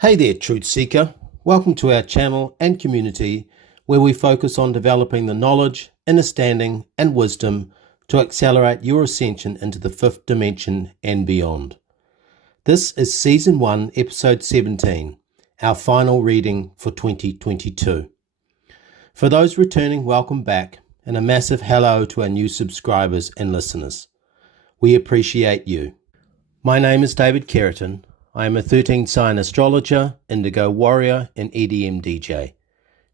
Hey there, Truth Seeker. Welcome to our channel and community where we focus on developing the knowledge, understanding, and wisdom to accelerate your ascension into the fifth dimension and beyond. This is Season 1, Episode 17, our final reading for 2022. For those returning, welcome back, and a massive hello to our new subscribers and listeners. We appreciate you. My name is David Keratin. I am a 13-sign astrologer, indigo warrior, and EDM DJ.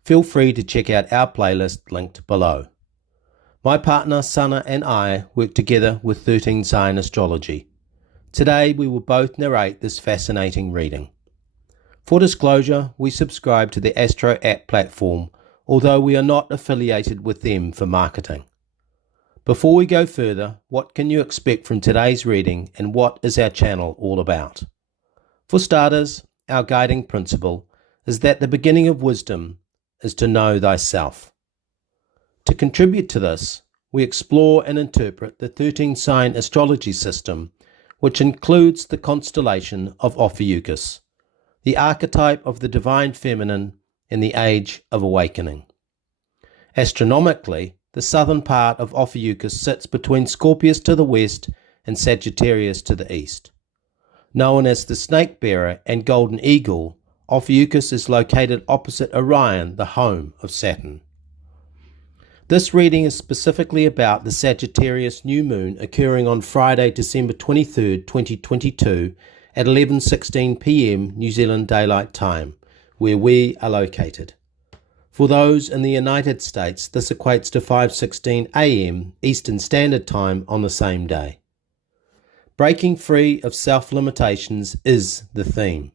Feel free to check out our playlist linked below. My partner Sana and I work together with 13-sign astrology. Today we will both narrate this fascinating reading. For disclosure, we subscribe to the Astro app platform, although we are not affiliated with them for marketing. Before we go further, what can you expect from today's reading and what is our channel all about? For starters, our guiding principle is that the beginning of wisdom is to know thyself. To contribute to this, we explore and interpret the 13-sign astrology system, which includes the constellation of Ophiuchus, the archetype of the divine feminine in the age of awakening. Astronomically, the southern part of Ophiuchus sits between Scorpius to the west and Sagittarius to the east. Known as the Snake Bearer and Golden Eagle, Ophiuchus is located opposite Orion, the home of Saturn. This reading is specifically about the Sagittarius New Moon occurring on Friday, December 23, 2022 at 11:16 p.m. New Zealand Daylight Time, where we are located. For those in the United States, this equates to 5:16 a.m. Eastern Standard Time on the same day. Breaking free of self-limitations is the theme.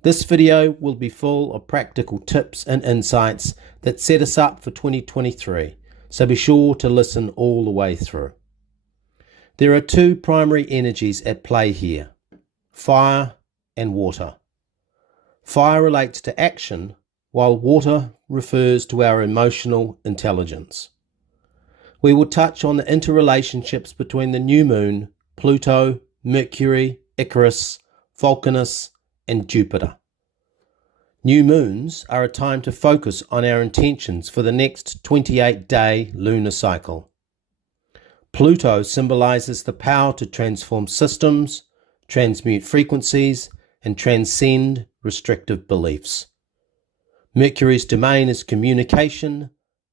This video will be full of practical tips and insights that set us up for 2023, so be sure to listen all the way through. There are two primary energies at play here, fire and water. Fire relates to action, while water refers to our emotional intelligence. We will touch on the interrelationships between the new moon, Pluto, Mercury, Icarus, Vulcanus, and Jupiter. New moons are a time to focus on our intentions for the next 28-day lunar cycle. Pluto symbolizes the power to transform systems, transmute frequencies, and transcend restrictive beliefs. Mercury's domain is communication,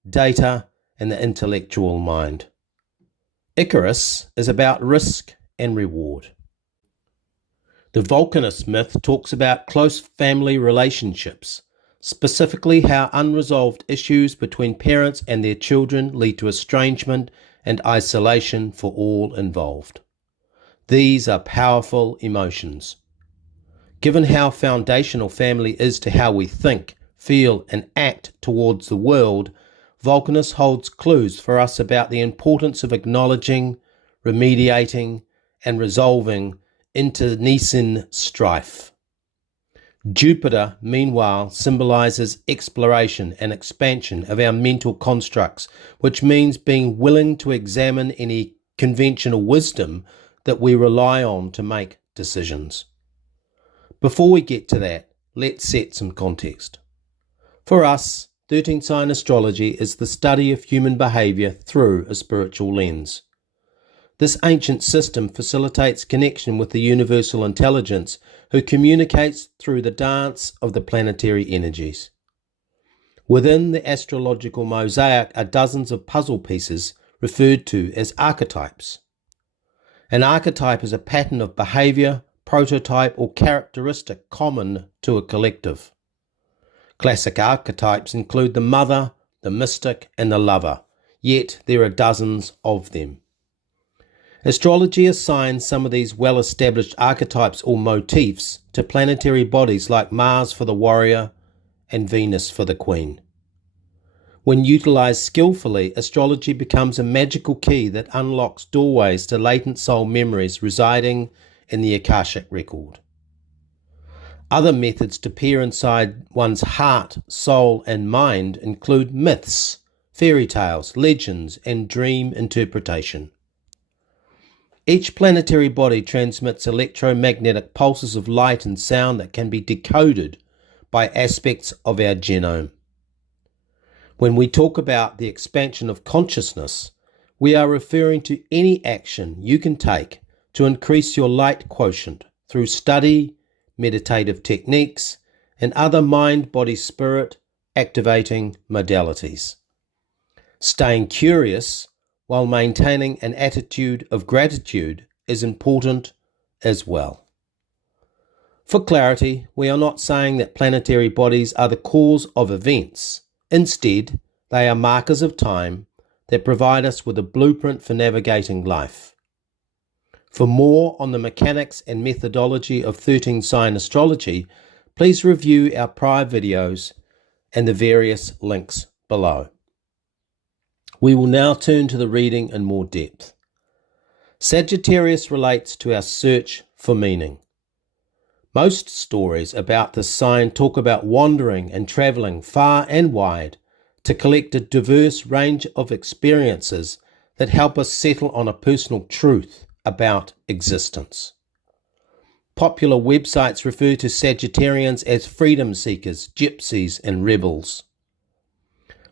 data, and the intellectual mind. Icarus is about risk and reward. The Vulcanus myth talks about close family relationships, specifically how unresolved issues between parents and their children lead to estrangement and isolation for all involved. These are powerful emotions. Given how foundational family is to how we think, feel, and act towards the world, Vulcanus holds clues for us about the importance of acknowledging, remediating, and resolving internecine strife. Jupiter, meanwhile, symbolizes exploration and expansion of our mental constructs, which means being willing to examine any conventional wisdom that we rely on to make decisions. Before we get to that, let's set some context. For us, 13-sign astrology is the study of human behavior through a spiritual lens. This ancient system facilitates connection with the universal intelligence who communicates through the dance of the planetary energies. Within the astrological mosaic are dozens of puzzle pieces referred to as archetypes. An archetype is a pattern of behavior, prototype, or characteristic common to a collective. Classic archetypes include the mother, the mystic, and the lover, yet there are dozens of them. Astrology assigns some of these well-established archetypes or motifs to planetary bodies like Mars for the warrior and Venus for the queen. When utilized skillfully, astrology becomes a magical key that unlocks doorways to latent soul memories residing in the Akashic record. Other methods to peer inside one's heart, soul, and mind include myths, fairy tales, legends, and dream interpretation. Each planetary body transmits electromagnetic pulses of light and sound that can be decoded by aspects of our genome. When we talk about the expansion of consciousness, we are referring to any action you can take to increase your light quotient through study, meditative techniques, and other mind-body-spirit activating modalities. Staying curious while maintaining an attitude of gratitude is important as well. For clarity, we are not saying that planetary bodies are the cause of events. Instead, they are markers of time that provide us with a blueprint for navigating life. For more on the mechanics and methodology of 13-sign astrology, please review our prior videos and the various links below. We will now turn to the reading in more depth. Sagittarius relates to our search for meaning. Most stories about this sign talk about wandering and travelling far and wide to collect a diverse range of experiences that help us settle on a personal truth about existence. Popular websites refer to Sagittarians as freedom seekers, gypsies, and rebels.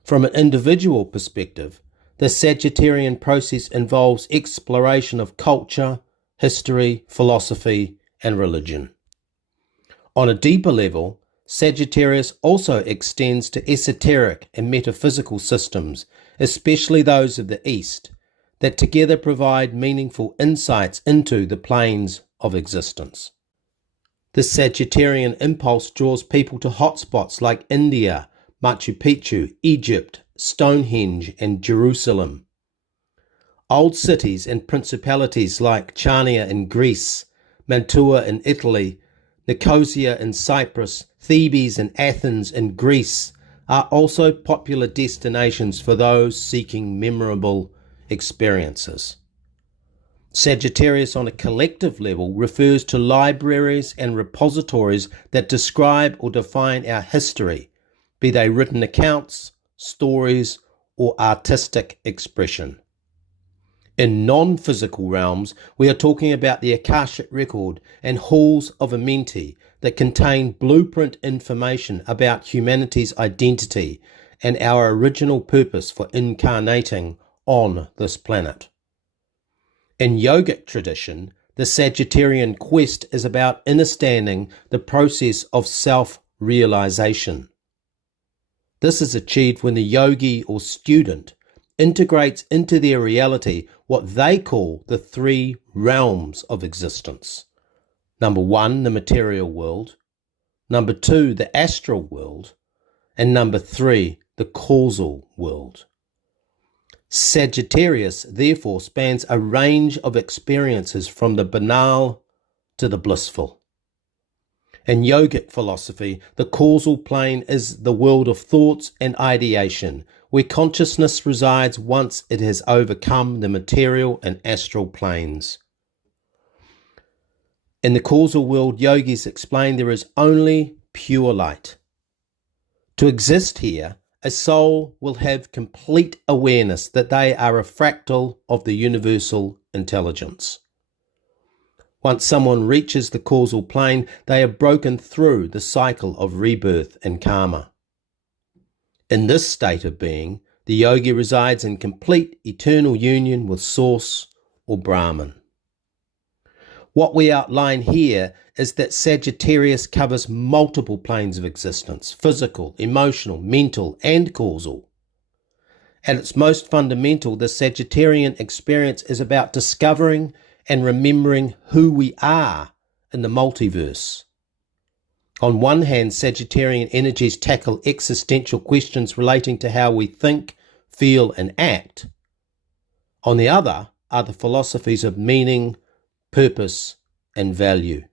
From an individual perspective, the Sagittarian process involves exploration of culture, history, philosophy, and religion. On a deeper level, Sagittarius also extends to esoteric and metaphysical systems, especially those of the East, that together provide meaningful insights into the planes of existence. The Sagittarian impulse draws people to hotspots like India, Machu Picchu, Egypt, Stonehenge, and Jerusalem. Old cities and principalities like Chania in Greece, Mantua in Italy, Nicosia in Cyprus, Thebes and Athens in Greece are also popular destinations for those seeking memorable experiences. Sagittarius on a collective level refers to libraries and repositories that describe or define our history, be they written accounts, stories, or artistic expression. In non-physical realms, we are talking about the Akashic record and halls of Amenti that contain blueprint information about humanity's identity and our original purpose for incarnating on this planet. In yogic tradition, the Sagittarian quest is about understanding the process of self-realization. This is achieved when the yogi or student integrates into their reality what they call the three realms of existence. Number 1, the material world. Number 2, the astral world. And number 3, the causal world. Sagittarius therefore spans a range of experiences from the banal to the blissful. In yogic philosophy, the causal plane is the world of thoughts and ideation, where consciousness resides once it has overcome the material and astral planes. In the causal world, yogis explain there is only pure light. To exist here, a soul will have complete awareness that they are a fractal of the universal intelligence. Once someone reaches the causal plane, they have broken through the cycle of rebirth and karma. In this state of being, the yogi resides in complete eternal union with Source or Brahman. What we outline here is that Sagittarius covers multiple planes of existence: physical, emotional, mental, and causal. At its most fundamental, the Sagittarian experience is about discovering and remembering who we are in the multiverse. On one hand, Sagittarian energies tackle existential questions relating to how we think, feel, and act. On the other are the philosophies of meaning, purpose, and value.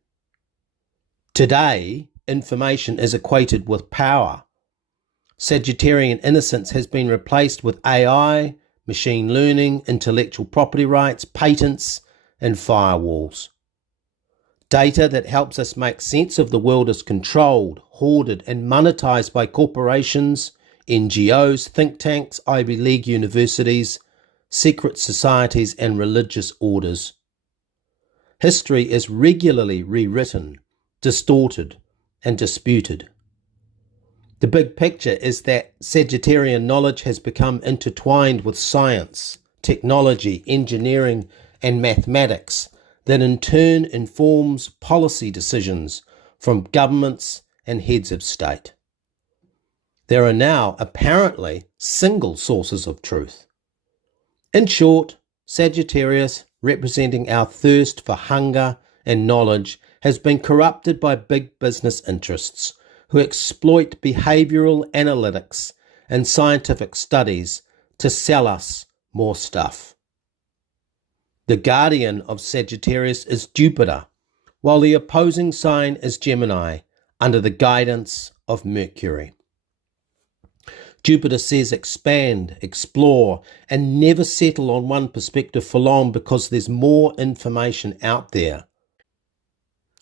Today, information is equated with power. Sagittarian innocence has been replaced with AI, machine learning, intellectual property rights, patents, and firewalls. Data that helps us make sense of the world is controlled, hoarded, and monetized by corporations, NGOs, think tanks, Ivy League universities, secret societies, and religious orders. history is regularly rewritten, distorted, and disputed. The big picture is that Sagittarian knowledge has become intertwined with science, technology, engineering, and mathematics that in turn informs policy decisions from governments and heads of state. There are now apparently single sources of truth. In short, Sagittarius, representing our thirst for hunger and knowledge, has been corrupted by big business interests who exploit behavioral analytics and scientific studies to sell us more stuff. The guardian of Sagittarius is Jupiter, while the opposing sign is Gemini, under the guidance of Mercury. Jupiter says expand, explore, and never settle on one perspective for long because there's more information out there.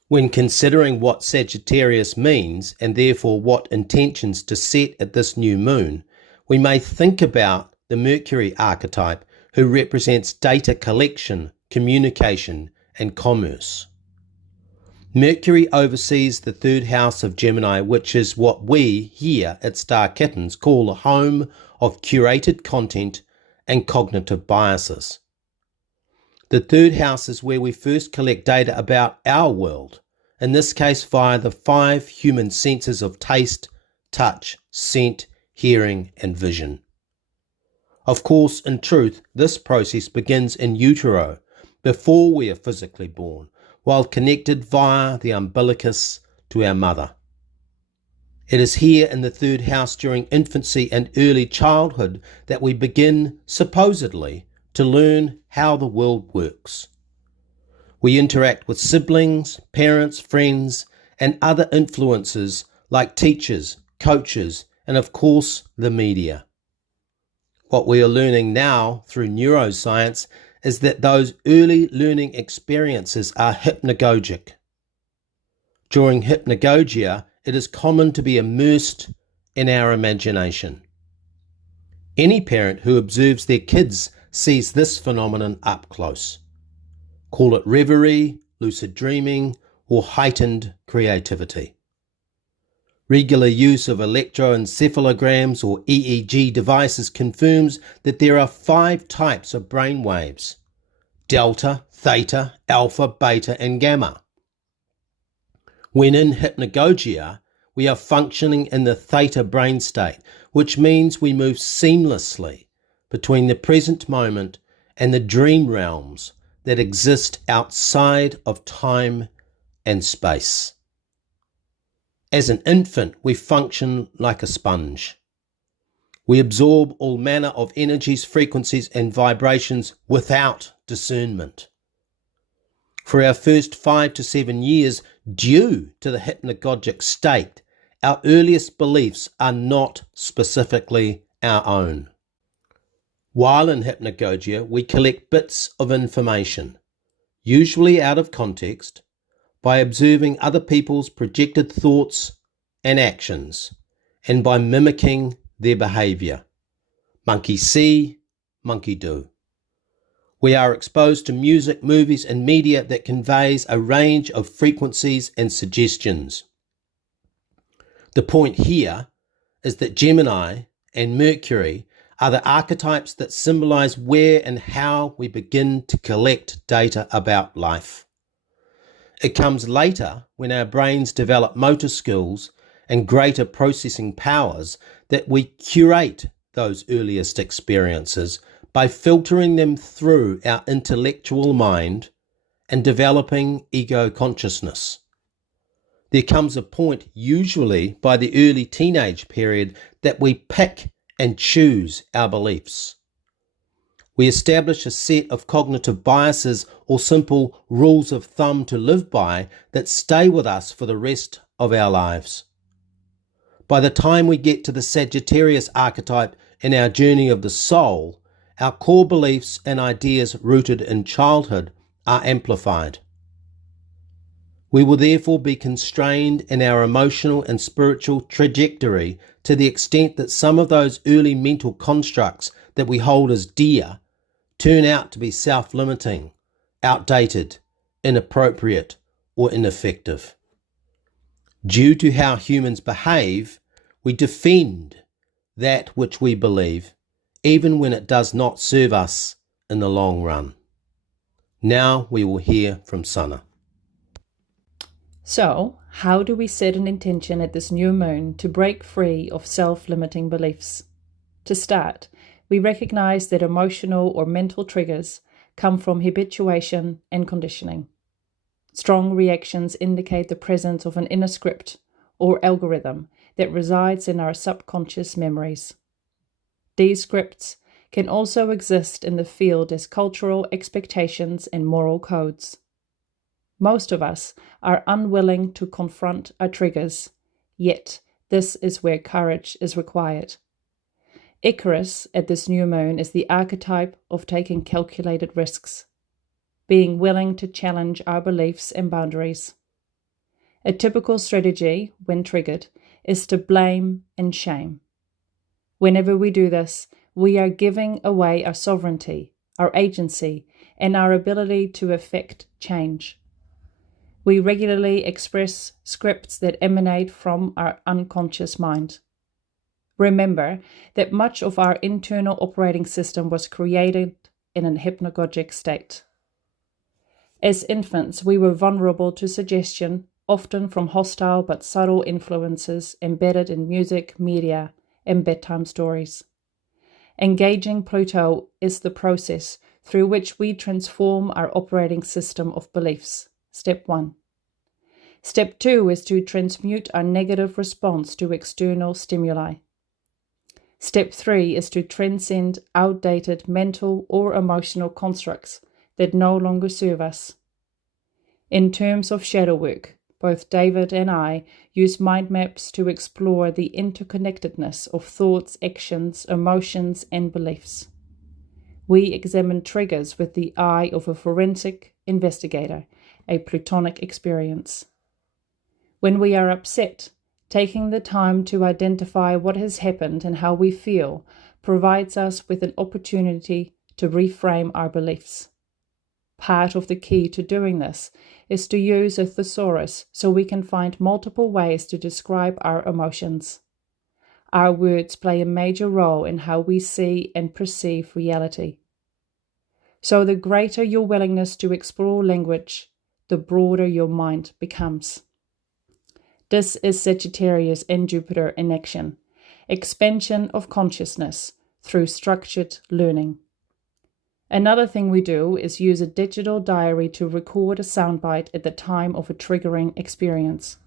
When considering what Sagittarius means, and therefore what intentions to set at this new moon, we may think about the Mercury archetype, who represents data collection, communication, and commerce. Mercury oversees the third house of Gemini, which is what we here at Star Kittens call the home of curated content and cognitive biases. The third house is where we first collect data about our world, in this case via the 5 human senses of taste, touch, scent, hearing, and vision. Of course, in truth, this process begins in utero, before we are physically born, while connected via the umbilicus to our mother. It is here in the third house during infancy and early childhood that we begin, supposedly, to learn how the world works. We interact with siblings, parents, friends, and other influences like teachers, coaches, and of course, the media. What we are learning now through neuroscience is that those early learning experiences are hypnagogic. During hypnagogia, it is common to be immersed in our imagination. Any parent who observes their kids sees this phenomenon up close. Call it reverie, lucid dreaming, or heightened creativity. Regular use of electroencephalograms or EEG devices confirms that there are 5 types of brain waves: delta, theta, alpha, beta, and gamma. When in hypnagogia, we are functioning in the theta brain state, which means we move seamlessly between the present moment and the dream realms that exist outside of time and space. As an infant, we function like a sponge. We absorb all manner of energies, frequencies, and vibrations without discernment. For our first 5 to 7 years, due to the hypnagogic state, our earliest beliefs are not specifically our own. While in hypnagogia, we collect bits of information, usually out of context, by observing other people's projected thoughts and actions, and by mimicking their behavior. Monkey see, monkey do. We are exposed to music, movies, and media that conveys a range of frequencies and suggestions. The point here is that Gemini and Mercury are the archetypes that symbolize where and how we begin to collect data about life. It comes later when our brains develop motor skills and greater processing powers that we curate those earliest experiences by filtering them through our intellectual mind and developing ego consciousness. There comes a point, usually by the early teenage period, that we pick and choose our beliefs. We establish a set of cognitive biases or simple rules of thumb to live by that stay with us for the rest of our lives. By the time we get to the Sagittarius archetype in our journey of the soul, our core beliefs and ideas rooted in childhood are amplified. We will therefore be constrained in our emotional and spiritual trajectory to the extent that some of those early mental constructs that we hold as dear turn out to be self-limiting, outdated, inappropriate, or ineffective. Due to how humans behave, we defend that which we believe, even when it does not serve us in the long run. Now we will hear from Sana. So, how do we set an intention at this new moon to break free of self-limiting beliefs? To start, we recognize that emotional or mental triggers come from habituation and conditioning. Strong reactions indicate the presence of an inner script or algorithm that resides in our subconscious memories. These scripts can also exist in the field as cultural expectations and moral codes. Most of us are unwilling to confront our triggers, yet this is where courage is required. Icarus at this new moon is the archetype of taking calculated risks, being willing to challenge our beliefs and boundaries. A typical strategy, when triggered, is to blame and shame. Whenever we do this, we are giving away our sovereignty, our agency, and our ability to effect change. We regularly express scripts that emanate from our unconscious mind. Remember that much of our internal operating system was created in an hypnagogic state. As infants, we were vulnerable to suggestion, often from hostile but subtle influences embedded in music, media, and bedtime stories. Engaging Pluto is the process through which we transform our operating system of beliefs. Step 1. Step 2 is to transmute our negative response to external stimuli. Step 3 is to transcend outdated mental or emotional constructs that no longer serve us. In terms of shadow work, both David and I use mind maps to explore the interconnectedness of thoughts, actions, emotions, and beliefs. We examine triggers with the eye of a forensic investigator, a Plutonic experience. When we are upset, taking the time to identify what has happened and how we feel provides us with an opportunity to reframe our beliefs. Part of the key to doing this is to use a thesaurus so we can find multiple ways to describe our emotions. Our words play a major role in how we see and perceive reality. So the greater your willingness to explore language, the broader your mind becomes. This is Sagittarius and Jupiter in action, expansion of consciousness through structured learning. Another thing we do is use a digital diary to record a soundbite at the time of a triggering experience.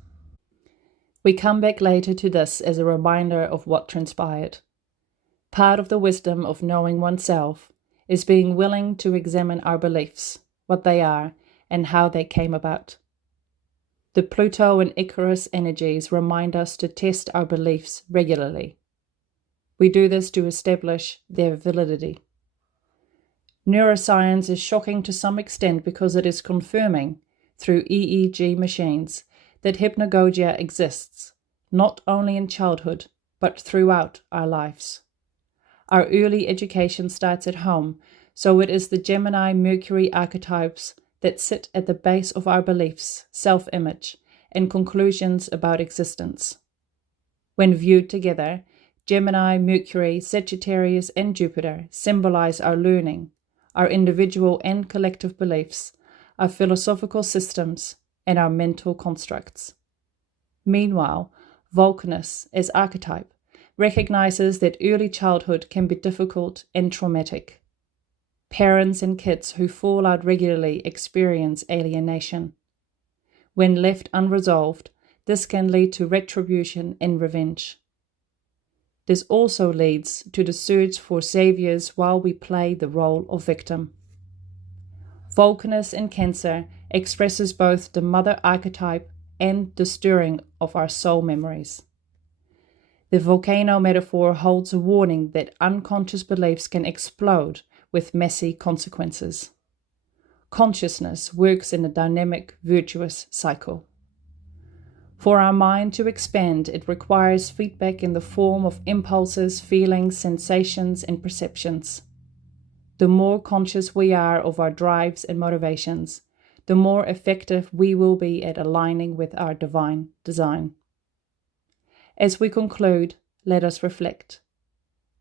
We come back later to this as a reminder of what transpired. Part of the wisdom of knowing oneself is being willing to examine our beliefs, what they are, and how they came about. The Pluto and Icarus energies remind us to test our beliefs regularly. We do this to establish their validity. Neuroscience is shocking to some extent because it is confirming, through EEG machines, that hypnagogia exists, not only in childhood, but throughout our lives. Our early education starts at home, so it is the Gemini-Mercury archetypes that sit at the base of our beliefs, self-image, and conclusions about existence. When viewed together, Gemini, Mercury, Sagittarius, and Jupiter symbolize our learning, our individual and collective beliefs, our philosophical systems, and our mental constructs. Meanwhile, Vulcanus, as archetype, recognizes that early childhood can be difficult and traumatic. Parents and kids who fall out regularly experience alienation. When left unresolved, this can lead to retribution and revenge. This also leads to the search for saviors while we play the role of victim. Vulcanus in Cancer expresses both the mother archetype and the stirring of our soul memories. The volcano metaphor holds a warning that unconscious beliefs can explode with messy consequences. Consciousness works in a dynamic, virtuous cycle. For our mind to expand, it requires feedback in the form of impulses, feelings, sensations, and perceptions. The more conscious we are of our drives and motivations, the more effective we will be at aligning with our divine design. As we conclude, let us reflect.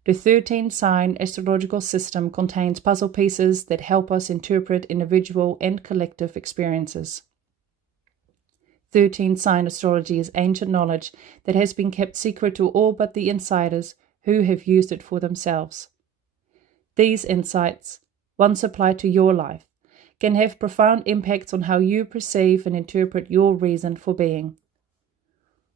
The 13-sign astrological system contains puzzle pieces that help us interpret individual and collective experiences. 13-sign astrology is ancient knowledge that has been kept secret to all but the insiders who have used it for themselves. These insights, once applied to your life, can have profound impacts on how you perceive and interpret your reason for being.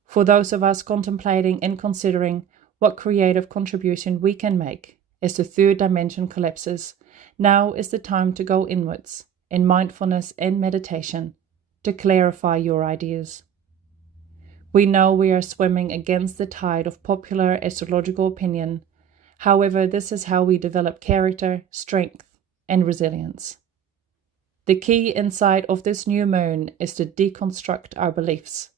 For those of us contemplating and considering what creative contribution we can make as the third dimension collapses, now is the time to go inwards in mindfulness and meditation to clarify your ideas. We know we are swimming against the tide of popular astrological opinion. However, this is how we develop character, strength, and resilience. The key insight of this new moon is to deconstruct our beliefs.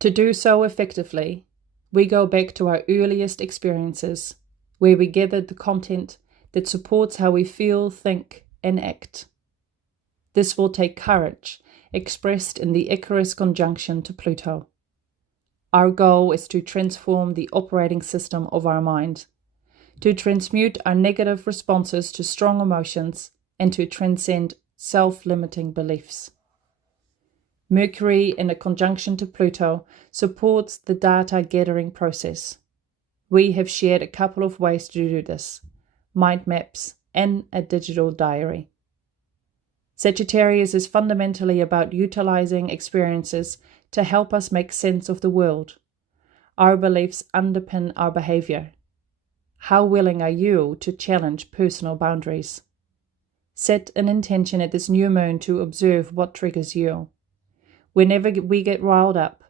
To do so effectively, we go back to our earliest experiences, where we gathered the content that supports how we feel, think, and act. This will take courage, expressed in the Icarus conjunction to Pluto. Our goal is to transform the operating system of our mind, to transmute our negative responses to strong emotions, and to transcend self-limiting beliefs. Mercury in a conjunction to Pluto supports the data gathering process. We have shared a couple of ways to do this: mind maps and a digital diary. Sagittarius is fundamentally about utilizing experiences to help us make sense of the world. Our beliefs underpin our behavior. How willing are you to challenge personal boundaries? Set an intention at this new moon to observe what triggers you. Whenever we get riled up,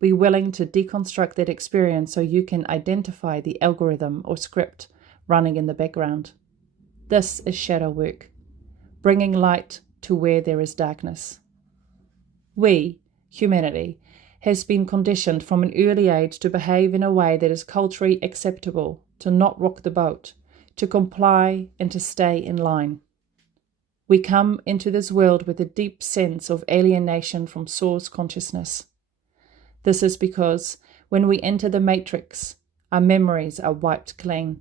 be willing to deconstruct that experience so you can identify the algorithm or script running in the background. This is shadow work, bringing light to where there is darkness. We, humanity, has been conditioned from an early age to behave in a way that is culturally acceptable, to not rock the boat, to comply and to stay in line. We come into this world with a deep sense of alienation from source consciousness. This is because when we enter the matrix, our memories are wiped clean.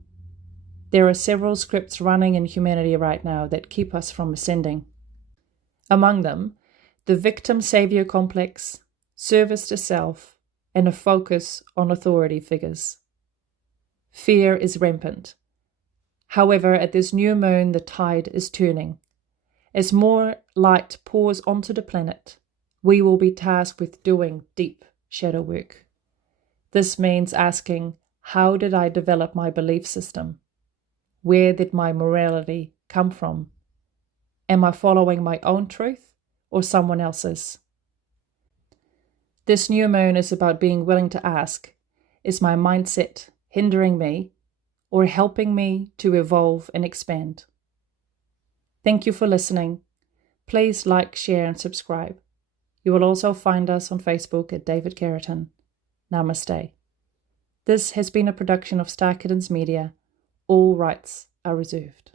There are several scripts running in humanity right now that keep us from ascending. Among them, the victim-savior complex, service to self, and a focus on authority figures. Fear is rampant. However, at this new moon, the tide is turning. As more light pours onto the planet, we will be tasked with doing deep shadow work. This means asking, how did I develop my belief system? Where did my morality come from? Am I following my own truth or someone else's? This new moon is about being willing to ask, is my mindset hindering me or helping me to evolve and expand? Thank you for listening. Please like, share, and subscribe. You will also find us on Facebook at David Carrington. Namaste. This has been a production of Star Kittens Media. All rights are reserved.